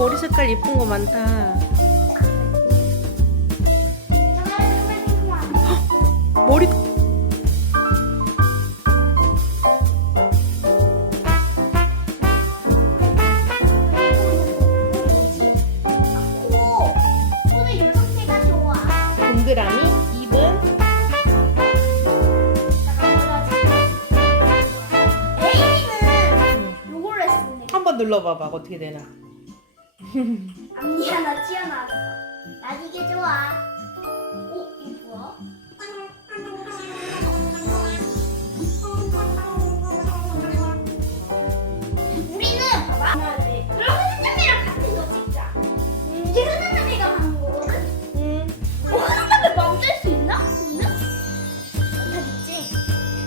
머리 색깔 예쁜 거 많다. 머리 오늘 요 상태가 좋아. 동그라미, 입은 에이미는 요걸로 했으네. 한번 눌러봐봐. 어떻게 되나? 앞니 하나 튀어나왔어. 난 이게 좋아. 오, 이게 뭐야? 우리는 봐봐. 그럼 흐느남이랑 같은 거 찍자. 이게 흐느남이가 하는 거거든? 흐느남이 멈출 수 있나? 우리는? 못하겠지.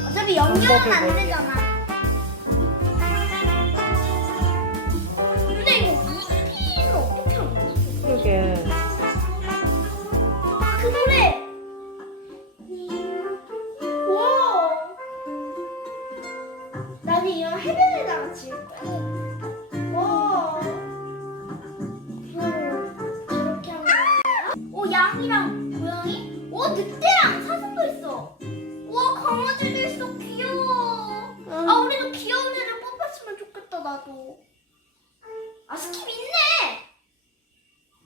어차피 연결은 안 되잖아. 근데 이거 EP는 어떻게 하는 거지? 그러게. 그 노래! 와! 나는 이런 해변에다가 지을 거야. 와! 저렇게 하는 거야? 오, 양이랑 고양이? 오, 늑대랑 사슴도 있어. 와, 강아지도 있어. 귀여워. 아, 우리도 귀여운 애를 뽑았으면 좋겠다, 나도. 아, 스킵